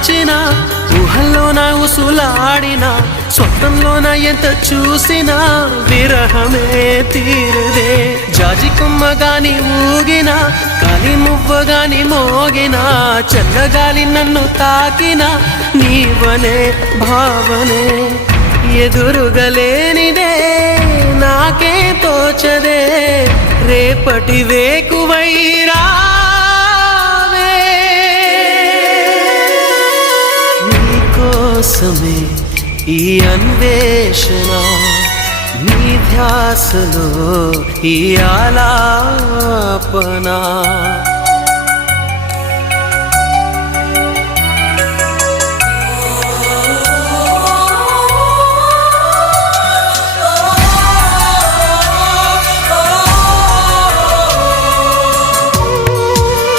దాచిన ఊహల్లోన ఉసులాడిన స్వప్నంలోన ఎంత చూసినా విరహమే తీరదే జాజి కొమ్మగాని ఊగిన గాలి మువ్వగాని మోగిన చల్లగాలి నన్ను తాకిన నీవనే భావనే ఎదురుగలేనిదే నాకే తోచదే రేపటి వేకువై రావే నీకోసమే ఈ అన్వేషణ నీ ధ్యాసలో ఈ ఆలాపన